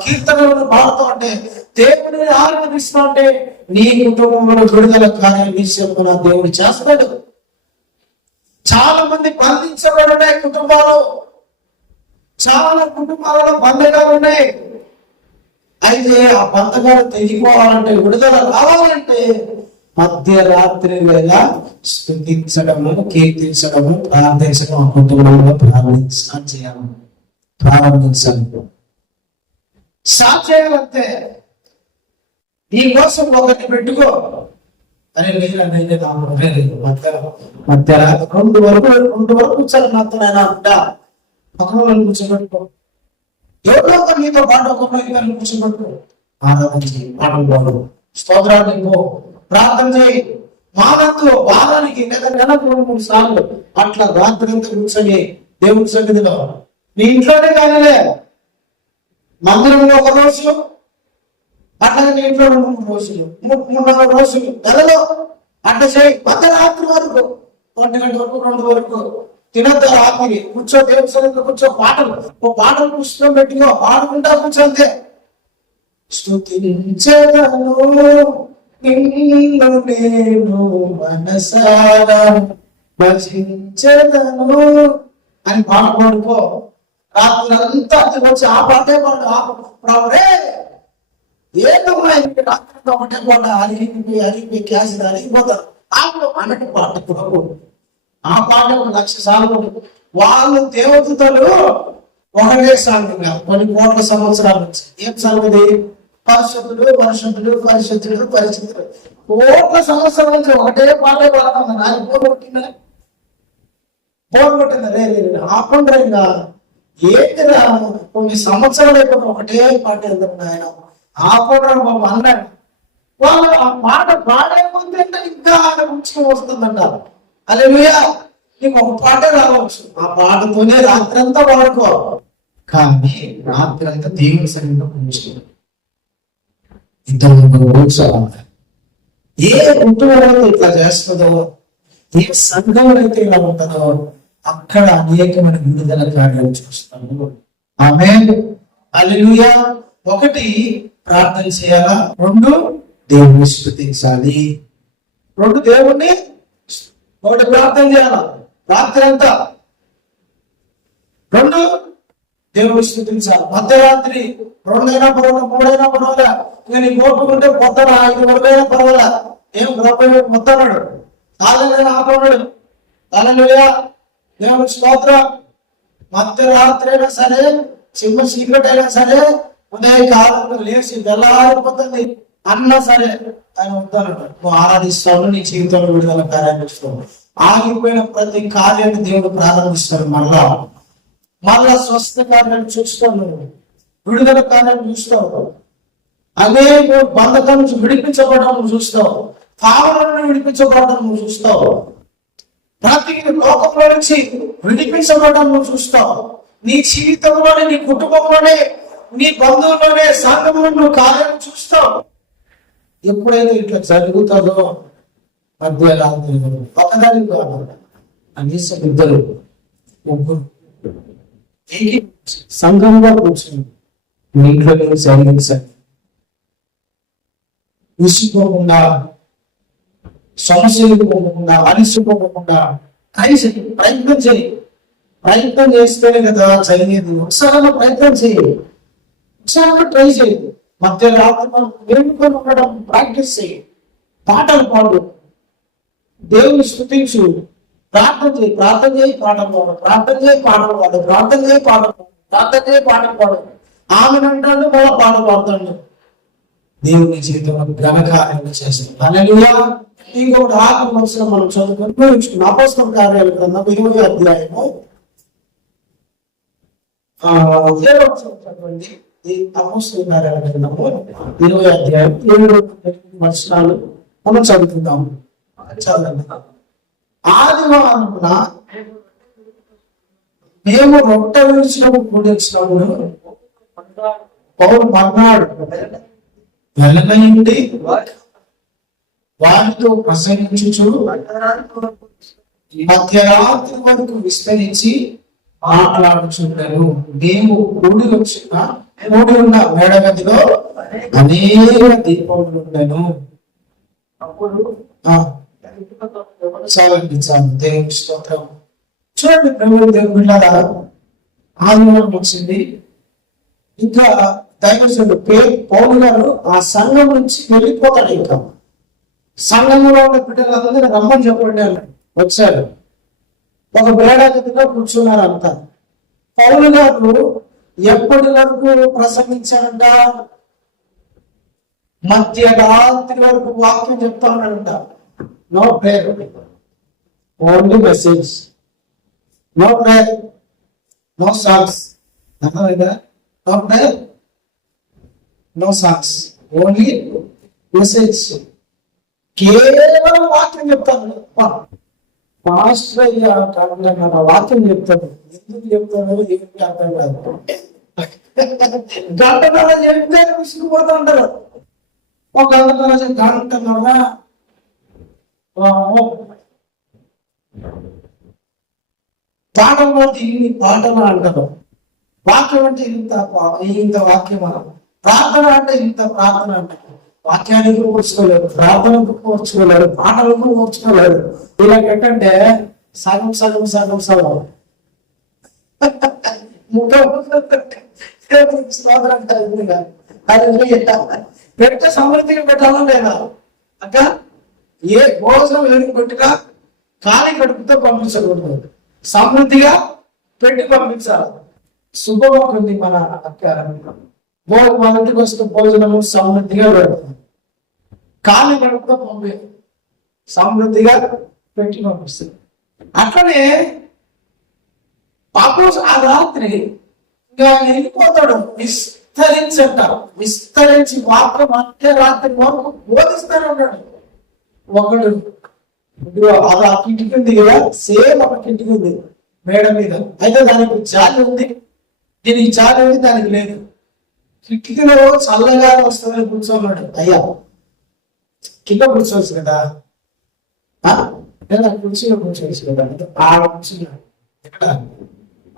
కీర్తనలను పాడుతూ ఉంటే, దేవుని ఆరాధిస్తూ ఉంటే నీ కుటుంబంలో విడుదల కార్యం విషయంలో దేవుడు చేస్తాడు. చాలా మంది బంధించబడే కుటుంబాలు, చాలా కుటుంబాలలో బంధకాలు ఉన్నాయి. అయితే ఆ బంధకాలు తెగిపోవాలంటే, విడుదల రావాలంటే మధ్యరాత్రి వేళ స్తుతించడము, కీర్తించడము, ప్రార్థించడం ఆ కుటుంబంలో ప్రారంభించాలి. స్టార్ట్ చేయాలంటే ఈ కోసం ఒకటి పెట్టుకో. అరే లేదు మధ్యరాత్రి 2 వరకు కూర్చొని మాత్రం అంట పక్కన కూర్చోబెట్టుకో. ఎవరో ఒక నీతో పాటు ఒక కూర్చోబెట్టుకో. ఆరాధన చేయి, పాటలు పాడు, స్తోత్రాలు ఇంకో, ప్రార్థన చేయి. మానతో వారానికి లేదా నెలకు 2-3 సార్లు అట్లా రాత్రి అంతా కూర్చొని దేవుడి సన్నిధిలో, నీ ఇంట్లోనే కానలే, మందిరంలో ఒక రోజు, అట్లాగే నీ ఇంట్లో 2-3 రోజులు, 3-4 రోజులు, నెలలో అట్లా చేయి. మధ్యరాత్రి వరకు 1 గంట వరకు, 2 వరకు తినద్దు. రాత్రి కూర్చో, దేవుడి సన్నిధిలో కూర్చో, పాటలు పుస్తకం పెట్టుకో, పాడుకుంటా కూర్చోంతే. స్తుతించెదను నిన్ను నేను మనసారా భజించెదను అని పాట పాడుకో. రాత్రి అంతా వచ్చి ఆ పాటే పాడు. ప్రభువే ఏదమ్మా రాత్రి ఒకటే పాట, అరిగిపోయి క్యాసి అరిగిపోతారు. అన్నట్టు పాట ప్రభు ఆ పాట 1,00,000 సార్లు. వాళ్ళు దేవదూతలు ఒకటే సాంగంగా కొన్ని కోట్ల సంవత్సరాల నుంచి. ఏం సంగతి? పరిశుద్ధుడు పరిశుద్ధుడు పరిశుద్ధుడు పరిశుద్ధుడు. కోట్ల సంవత్సరాల నుంచి ఒకటే పాటే పాడుతుంది. నాకు బోర్ కొట్టిందా? లేదు ఆపండి. ఇంకా ఏంటిదా, కొన్ని సంవత్సరాలు అయిపోతే ఒకటే పాట వెళ్తాడు ఆయన. ఆపడం బాబు అన్నాడు. వాళ్ళు ఆ పాట పాడైపోతే ఇంకా ఆయన ముఖ్యం వస్తుందంటారు. హల్లెలూయా. నీకు ఒక పాటే రావచ్చు, ఆ పాటతోనే రాత్రి అంతా పాడుకో. కానీ రాత్రి అంతా దేవుని సన్నిధిలో కూర్చున్నారు. ఇద్దరు కూర్చోవాలి. ఏ కుటుంబం అయితే ఇట్లా చేస్తుందో, ఏ సంఘం అయితే ఇలా ఉంటుందో అక్కడ అనేకమైన విడుదల కార్యాలు చూస్తాము. ఆమేన్, హల్లెలూయా. ఒకటి, ప్రార్థన చేయాలా. రెండు, దేవుని స్తుతించాలి. రెండు, దేవుణ్ణి. ఒకటి, ప్రార్థన చేయాలా రాత్రి అంతా. రెండు, దేవుని స్థుతించాలి. మధ్యరాత్రి 2 అయినా పర్వాలా, 3 అయినా పర్వాలా, నేను కోరుకుంటే పొద్దున 5 వరకు అయినా పర్వాలా, ఏం మొత్తన్నాడు కాదని ఆపన్నాడు. హల్లెలూయా, దేవుని స్తోత్రం. మధ్యరాత్రి అయినా సరే, చిన్న చీకటి అయినా సరే, ఉదయ కాలంలో లేచి తెల్లారిపోతుంది అన్నా సరే ఆయన వద్దన్నాడు. నువ్వు ఆరాధిస్తావు, నీ జీవితంలో విడుదల కార్యాలు. ఆగిపోయిన ప్రతి కార్యాన్ని దేవుడు ప్రారంభిస్తాడు. మళ్ళా స్వస్థ కార్యాలు చూస్తావు, విడుదల కార్యాలు చూస్తావు, అనేక బంధకాల నుంచి విడిపించబడడం నువ్వు చూస్తావు, పాపం నుండి విడిపించబడడం నువ్వు చూస్తావు, ప్రతి లోకంలో నుంచి విడిపించబడడం నువ్వు చూస్తావు. నీ జీవితంలోనే, నీ కుటుంబంలోనే, నీ బంధువుల్లోనే, సంఘంలో నువ్వు కార్యాలు చూస్తావు. ఎప్పుడైతే ఇట్లా జరుగుతుందో మధ్యరాత్రి ఒకదానికి కాదు, కనీసం ఇద్దరు ముగ్గురు సంఘంగా కూర్చొని మీ ఇంట్లో జరిగించండి. విసిపోకుండా, సమస్యలు పోకుండా, అలిసిపోకుండా కలిసి ప్రయత్నం చేయి. ప్రయత్నం చేస్తేనే కదా జరిగేది. ఒకసారి ప్రయత్నం చేయి, ఒకసారి ట్రై చేయి. మధ్యరాత్రి మనం వేడుకొని ఉండడం ప్రాక్టీస్ చేయి. పాటలు పాడు, దేవుని స్తుతించు, ప్రార్థన చేయి. ప్రార్థన చేయి, పాటలు పాడు, ప్రార్థన చేయి, పాటలు పాడు, ప్రార్థన చేయి, పాటలు పాడు, ప్రార్థన చేయి, పాటలు పాడు. ఆమెనంటాడు, మళ్ళా పాట పాడుతాడు. దేవుని జీవితంలో ఘనకార్యాలు చేస్తాడు. హల్లెలూయా. ఇంకొకటి ఆఖరి వచనం మనం చదువుకుని అపోస్తల కార్యాల గ్రంథం 20వ అధ్యాయము 7వ వచనం చదవండి. ఈ అపోస్తల కార్యాల గ్రంథము 20వ అధ్యాయం 7వ వచనాలు మనం చదువుకుందాం. చదవండి. ఆదివారమున మేము రొట్టె విడిచినప్పుడు కూడించినప్పుడు పౌలు మర్నాడు వెళ్ళనయుండి వారితో ప్రసంగించుచు మధ్యరాత్రి వరకు విస్తరించి మాట్లాడుచుంటారు. మేము కూడి ఉన్న మేడగదిలో అనేక దీపములు ఉండెను. చాలండి, చాలు. దేవుని స్తోత్రం. చూడండి ప్రభువు, దేవుని బిడ్డలారా, ఆదివారం వచ్చింది. ఇంకా దైవజనుడు పౌలు గారు ఆ సంఘం నుంచి వెళ్ళిపోతాడు. ఇంకా సంఘంలో ఉన్న బిడ్డలందరూ రమ్మని చెప్పండి అన్నాడు. వచ్చారు, ఒక బేడగదిలో కూర్చున్నారు అంతా. పౌలు గారు ఎప్పటి వరకు ప్రసంగించారంట? మధ్యరాత్రి వరకు వాక్యం చెప్తా ఉన్నాడంట. No prayer, only message. No prayer, no songs. అర్థమైందా? No prayer, no songs, only message. కేవలం వాక్యం చెప్తాను. పాస్టర్ అయ్యా వాక్యం చెప్తాడు. ఎందుకు చెప్తాడు ఏమిటి అర్థం కాదు. గంటన్నర చెప్తే విసిగిపోతూ ఉంటారు. ఒక గంటన్నర పాఠం అంటే ఇన్ని పాటలు అంటారు. వాక్యం అంటే ఇంత వాక్యం మనం. ప్రార్థన అంటే ఇంత ప్రార్థన అంటారు. వాక్యానికి ఓర్చుకోలేరు, ప్రార్థనకు ఓర్చుకోలేరు, పాటలకు ఓర్చుకోలేరు. ఇలా ఏంటంటే సగం సగం సగం సగం పెట్టే సమృద్ధిగా పెట్టాలా లేదా అక్క? ఏ భోజనం ఏమి పెట్టినా ఖాళీ కడుపుతో పంపించకూడదు, సమృద్ధిగా పెట్టి పంపించాలి. శుభమవుతుంది. మన అక్క మన ఇంటికి వస్తే భోజనము సమృద్ధిగా పెడతాం, ఖాళీ కడుపుతో పంపి సమృద్ధిగా పెట్టి పంపిస్తుంది. అట్లనే పాపం ఆ రాత్రి ఇంకా వెళ్ళిపోతాడు. విస్తరించట, విస్తరించి వాక్యం అంటే రాత్రి వరకు బోధిస్తూనే ఉన్నాడు. ఒకడు అది ఆ కిటికీ ఉంది కదా, సేమ్ ఒక కిటికీ ఉంది మేడ మీద. అయితే దానికి జాలి ఉంది. దీనికి చాలేదు, దానికి లేదు. కిటికీలో చల్లగా వస్తుందని కూర్చోన్నాడు. అయ్యా కింద కూర్చోవచ్చు కదా, లేదా కుర్చీలో కూర్చోవచ్చు కదా, ఆ కూర్చున్నాడు. ఎక్కడ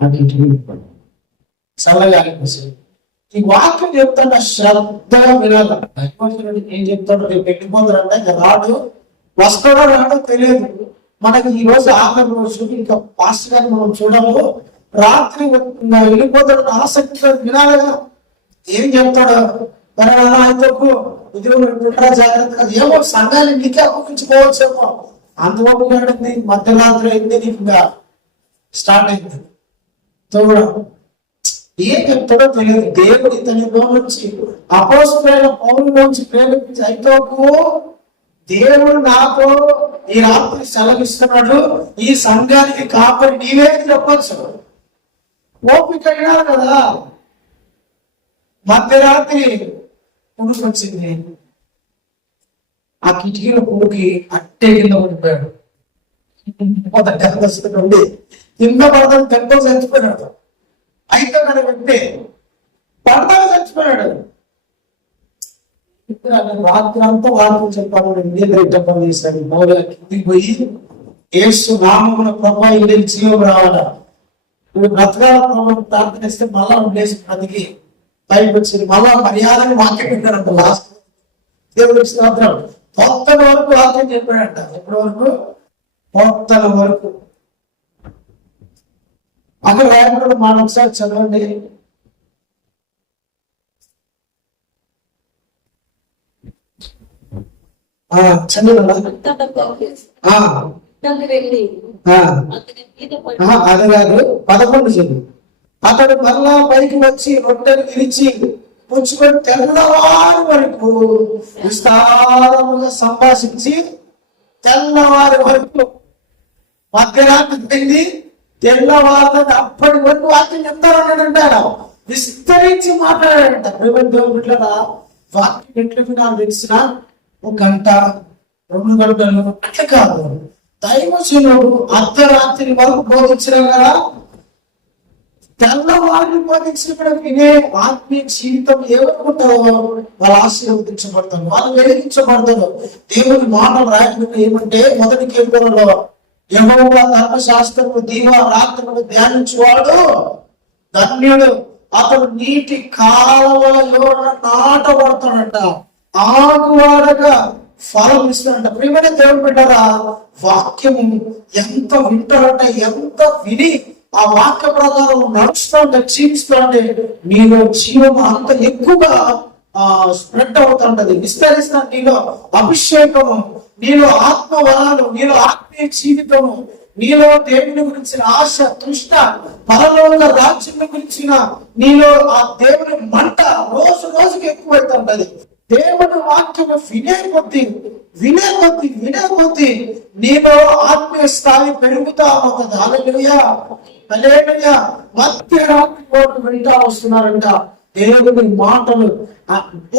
అది చల్లగా అనిపిస్తుంది. ఈ వాక్యం చెప్తాడు, శ్రద్ధగా వినాలి. ఏం చెప్తాడు, రేపు వెళ్ళిపోతాడంటే ఇంకా రాడు, వస్తాడో రాడో తెలియదు. మనకి ఈ రోజు ఆఖరి రోజు, ఇంకా పాస్టర్ గారిని మనం చూడము, రాత్రి వెళ్ళిపోతాడు, ఆసక్తిగా వినాలిగా. ఏం చెప్తాడు, మరి ఆయనకు ఉద్యోగం జాగ్రత్తగా, ఏమో సంఘాన్ని నీకే అప్పగించుకోవచ్చేమో, అంతవరకు గడింది, మధ్యరాత్రి అయింది, నీకు ఇంకా స్టార్ట్ అయింది చూడ. ఏం చెప్తాడో తెలియదు. దేవుడు ఇతనిలో నుంచి అపోస్తలుడైన పౌలులోంచి ప్రేరేపించి, అయితోకు దేవుడు నాతో ఈ రాత్రి సెలవిస్తున్నాడు, ఈ సంఘానికి కాపరి నీవే చెప్పచ్చు. ఓపిక అయినారు కదా. మధ్యరాత్రి పురుగు వచ్చింది, ఆ కిటికీలో పురుగుకి అట్టే కింద పడిపోయాడు. నుండి కింద పడతాను తెంపో చచ్చిపోయాడు. అయితే అక్కడ వ్యక్తి పడతాను చచ్చిపోయాడు. రాత్రి అంతా వార్తలు చెప్పాను, పని చేశాడు. మౌలిగా కిందికి పోయి యేసు నామమున ప్రభా ఇల్లు జీవం రావాలా, నువ్వు బ్రతకాల ప్రభావం ప్రార్థనిస్తే మళ్ళా ఉండేసి బ్రతికి పైకి వచ్చింది. మళ్ళా మర్యాదని వాక్యం పెట్టాడంట. లాస్ట్ దేవుడికి స్తోత్రం. పొత్తల వరకు వాక్యం చెప్పాడంట. ఎప్పటి వరకు? పొత్తల వరకు. అక్కడ రాయబడి మనం ఒకసారి చదవండి. అది కాదు, 11 చదువు. అతడు మరలా పైకి వచ్చి రొట్టెలు విరిచి పుచ్చుకొని తెల్లవారి వరకు విస్తారముగా సంభాషించి, తెల్లవారి వరకు, మధ్యరాత్రి పోయింది, తెల్లవారు అప్పటి వరకు వాక్యం చెప్తారన్నాడంట. విస్తరించి మాట్లాడాడంట. దేవుడిట్లా వాక్యం ఎట్లా నాకు తెలిసిన 1 గంట 2 గంటలు అట్లా కాదు. దైవజనుడు అర్ధరాత్రి వరకు బోధించిన కదా, తెల్లవారిని బోధించిన వినే ఆత్మీయ జీవితం ఏమనుకుంటారో వాళ్ళు ఆశీర్వదించబడతారు, వాళ్ళు వెలిగించబడతారు. దేవుని మాటలు రాయకుండా ఏమంటే, మొదటి కీర్తనలో యెహోవా ధర్మశాస్త్రము దీవా రాత్రులు ధ్యానించువాడు ధన్యుడు, అతడు నీటి కాలువలో నాటబడతాడంట, ఆకువాడగా ఫలం ఇస్తాడంట. ప్రియమైన దేవుడు పెట్టారా, వాక్యము ఎంత వింటారంటే, ఎంత విని ఆ వాక్య ప్రకారం నడుస్తూ ఉంటే, జీవిస్తూ ఉంటే నీలో జీవం అంత ఎక్కువగా స్ప్రెడ్ అవుతుంటది, విస్తరిస్తా. నీలో అభిషేకము, నీలో ఆత్మ వరాలు, నీలో ఆత్మీయ జీవితము, నీలో దేవుని గురించిన ఆశ, తృష్ణ, పరలోక రాజ్యం గురించిన నీలో ఆ దేవుని మంట రోజు రోజుకి ఎక్కువైతుంటది. దేవుని వాక్యము వినే కొద్ది నీలో ఆత్మీయ స్థాయి పెరుగుతా ఉంటుంది. హల్లెలూయా, హల్లెలూయా. మధ్యరాత్రి కోట్లు వింటా వస్తున్నారంట దేవుని మాటలు.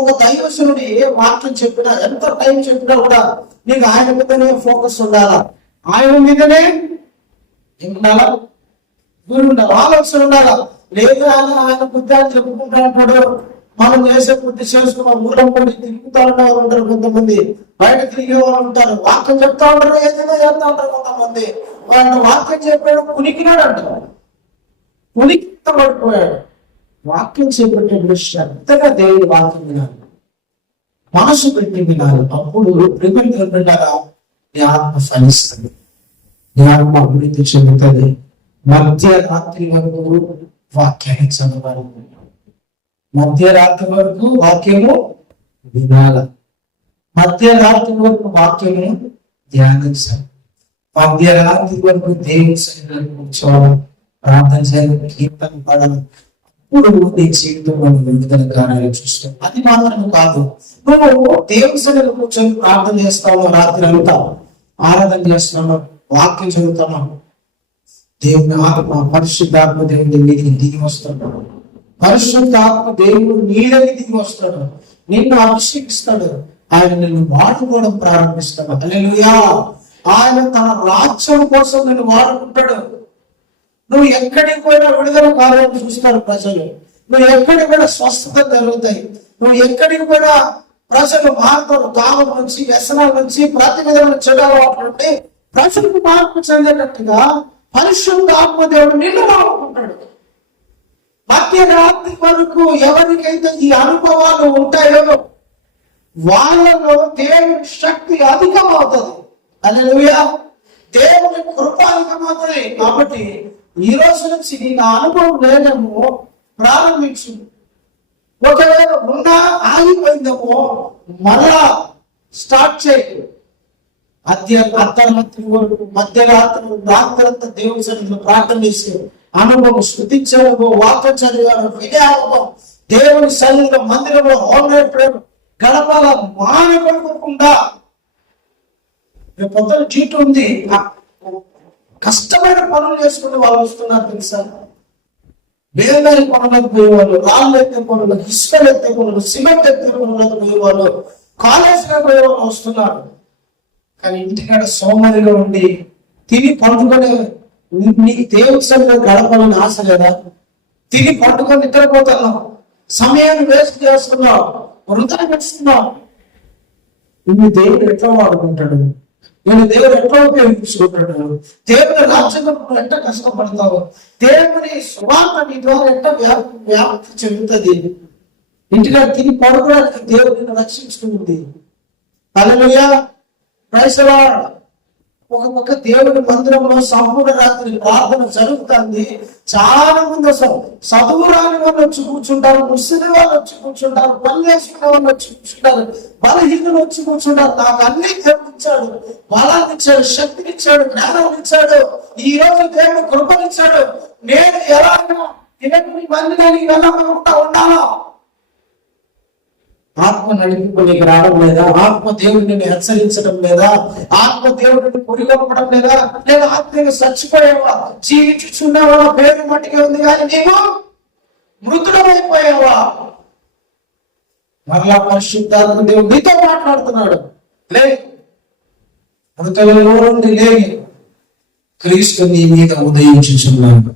ఒక దైవజనుడు ఏ వాక్యం చెప్పినా, ఎంత టైం చెప్పినా కూడా నీకు ఆయన మీదనే ఫోకస్ ఉండాలా, ఆయన మీదనే ఉండాలా, గురి ఉండాలి, ఆలోచన ఉండాలా. లేదు ఆయన బుద్ధి అని చెప్పుకుంటాడు, మనం చేసే బుద్ధి చేసుకున్న ఊళ్ళో పడి తిరుగుతా ఉన్నవారు ఉంటారు, కొంతమంది బయట తిరిగే వాళ్ళు ఉంటారు, వాక్యం చెప్తా ఉంటారు, ఏదైనా చేస్తా ఉంటారు కొంతమంది. వాళ్ళ వాక్యం చెప్పాడు, కునికినాడు అంటారు, కునికి పడిపోయాడు. వాక్యం చేపట్టే శ్రద్ధగా దేవుడి వాక్యం వినాలి, మనసు పెట్టి వినాలి. అప్పుడు ప్రిపేర్గా నీ ఆత్మ ఫలిస్తుంది, నీ ఆత్మ అభివృద్ధి చెందుతుంది. మధ్యరాత్రి వరకు వాక్యాన్ని చదవాలి, మధ్యరాత్రి వరకు వాక్యము వినాల, మధ్యరాత్రి వరకు వాక్యము ధ్యానించాలి, మధ్యరాత్రి వరకు దేవుని సన్నిధిలో కూర్చోవాలి, ప్రార్థన చేయాలి, కీర్తన పాడాలి. ఇప్పుడు నీ జీవితంలో విడుదల కార్యాలు చూస్తావు. అది మాత్రం కాదు, నువ్వు దేవుని సన్నిధిలో కూర్చొని ప్రార్థన చేస్తావు, రాత్రి అంతా ఆరాధన చేస్తున్నావు, వాక్యం చదువుతున్నావు, దేవుని ఆత్మ పరిశుద్ధాత్మ దేవుని మీదకి దిగి వస్తున్నాడు, పరిశుద్ధాత్మ దేవుడు నీడకి దిగి వస్తాడు, నిన్ను అభిషేకిస్తాడు, ఆయన నిన్ను వాడుకోవడం ప్రారంభిస్తాడు. హల్లెలూయా. ఆయన తన రాజ్యం కోసం నిన్ను వాడుకుంటాడు. నువ్వు ఎక్కడికి పోయినా విడుదల కార్యాలు చూస్తారు ప్రజలు. నువ్వు ఎక్కడికి పోయినా స్వస్థత జరుగుతాయి. నువ్వు ఎక్కడికి పోయినా ప్రజలు మారుతారు. తాగు నుంచి, వ్యసనాల నుంచి, ప్రతి విధమైన చెడు అలవాట్ల నుండి ప్రజలకు మార్పు చెందేటట్టుగా పరిశుద్ధ ఆత్మదేవుడు నిన్ను వాడుకుంటాడు. మధ్యరాత్రి వరకు ఎవరికైతే ఈ అనుభవాలు ఉంటాయో వాళ్ళలో దేవుని శక్తి అధికమవుతుంది. హల్లెలూయా. దేవుని కృప అధికమవుతుంది. కాబట్టి ఈ రోజు నుంచి నీకు అనుభవం లేదేమో ప్రారంభించు. ఒకవేళ ఉన్నా ఆగిపోయిందేమో మళ్ళా స్టార్ట్ చేయి. అర్ధరాత్రి వరకు, మధ్యరాత్రి రాత్రంతా దేవుని సన్నిధిలో ప్రార్థన చేసి అనుభవం, స్తుతించే అనుభవం, వాక్యం చదివే వినే అనుభవం, దేవుని సన్నిధిలో మందిరంలో హోమేశ్వరం గడపాల మానకుండా. పొద్దున చీటు ఉంది, కష్టమైన పనులు చేసుకుని వాళ్ళు వస్తున్నారు తెలుసా. వేలమైన పనులకు పోయేవాళ్ళు, రాళ్ళు ఎత్తే పనులు, ఇసుకలు ఎత్తే పనులు, సిమెంట్ ఎత్తే పనులకు పోయేవాళ్ళు, కాలేజీలో పోయేవాళ్ళు వస్తున్నారు. కానీ ఇంటికాడ సోమరిగా ఉండి తిని పండుకొని నీకు దేవుడి సన్నిధిలో గడపాలని ఆశ లేదా? తిని పండుకొని నిద్రపోతున్నావు, సమయాన్ని వేస్ట్ చేస్తున్నావు, వృధా చేస్తున్నావు. ఇన్ని దేవుడు ఎట్లా వాడుకుంటాడు? నేను దేవుడు ఎట్లా ఉపయోగించుకుంటాడు? దేవుని రాజ్యంలో ఎట్లా కష్టపడతావు? దేవుని సువార్త నీ ద్వారా ఎట్లా వ్యాప్తి చెందుతుంది? ఇంటికాడ తిని పడుకోవడానికి దేవుడు నిన్ను రక్షించుకుంటుంది. హల్లెలూయా. Praise the lord. ఒక పక్క దేవుని మందిరంలో సంపూర్ణ రాత్రి ప్రార్థన జరుగుతుంది. చాలా మంది అసలు చదువు రాని వాళ్ళు వచ్చి కూర్చుంటారు, ముసలి వాళ్ళు వచ్చి కూర్చుంటారు, పని చేసుకునే వాళ్ళు వచ్చి కూర్చుంటారు, బలహీనులు వచ్చి కూర్చుంటారు. నాకు అన్ని దేవుడు ఇచ్చాడు, బలాన్ని ఇచ్చాడు, శక్తిని ఇచ్చాడు, జ్ఞానాన్ని ఇచ్చాడు, ఈ రోజు దేవుడు కృపనిచ్చాడు. నేను ఎలాగో 8 మందిని వెళ్ళకుండా ఉండాలా? ఆత్మ నడిపి నీకు రావడం లేదా? ఆత్మ దేవుడిని హెచ్చరించడం లేదా? ఆత్మ దేవుడిని పొడిగొప్పడం లేదా? లేదా ఆత్మీయంగా చచ్చిపోయావా? జీవించుచున్నావా? పేరు మట్టిగా ఉంది కానీ నీవు మృతుడమైపోయావా? మరలా పరిశుద్ధాత్మ దేవుడు నీతో మాట్లాడుతున్నాడు. లే, మృతులలో నుండి లేని క్రీస్తు నీ మీద ఉదయించుచున్నాడు.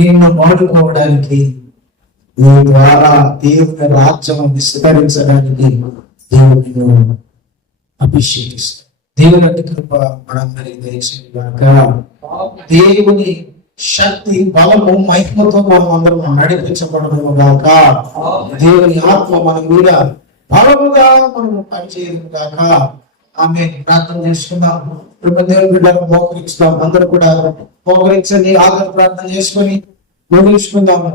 నిన్ను వాడుకోవడానికి, నీ ద్వారా దేవుని రాజ్యం విస్తరించడానికి దేవుని అభిషేకిస్తాడు. దేవుని కృప మనందరికీ దయచేయగాక. దేవుని శక్తి, బలము, మహిమతో మనం అందరం నడిపించబడము గాక. దేవుని ఆత్మ మన మీద బలముగా మనం పనిచేయడం గాక. ఆమె ప్రార్థన చేసుకుందాం. దేవుని బిడ్డలు మోకరిస్తాం. అందరూ కూడా మోకరించండి. ఆదరణ ప్రార్థన చేసుకొని ముగించుకుందాము.